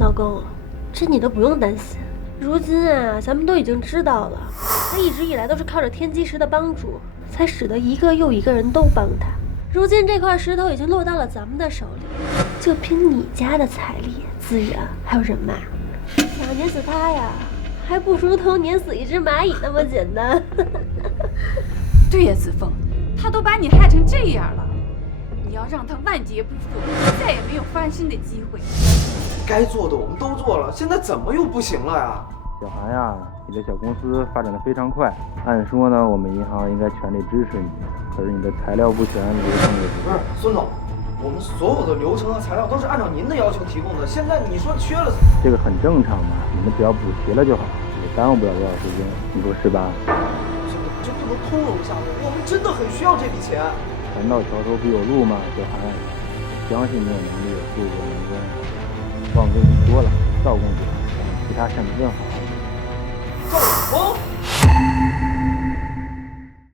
老公，这你都不用担心。如今啊，咱们都已经知道了，他一直以来都是靠着天机石的帮助，才使得一个又一个人都帮他。如今这块石头已经落到了咱们的手里，就凭你家的财力、资源还有人脉，想碾死他呀，还不如同碾死一只蚂蚁那么简单。对呀，子枫，他都把你害成这样了，你要让他万劫不复，再也没有翻身的机会。该做的我们都做了，现在怎么又不行了呀？小韩呀，你的小公司发展的非常快，按说呢，我们银行应该全力支持你。可是你的材料不全，流程也不是孙总，我们所有的流程和材料都是按照您的要求提供的，现在你说缺了，这个很正常嘛，你们只要补齐了就好，也耽误不了多少时间，你说是吧？这不能通融一下吗？我们真的很需要这笔钱。船到桥头必有路嘛，小韩，相信你有能力渡过难关。忘跟你说了，赵公子，其他项目更好。赵子枫。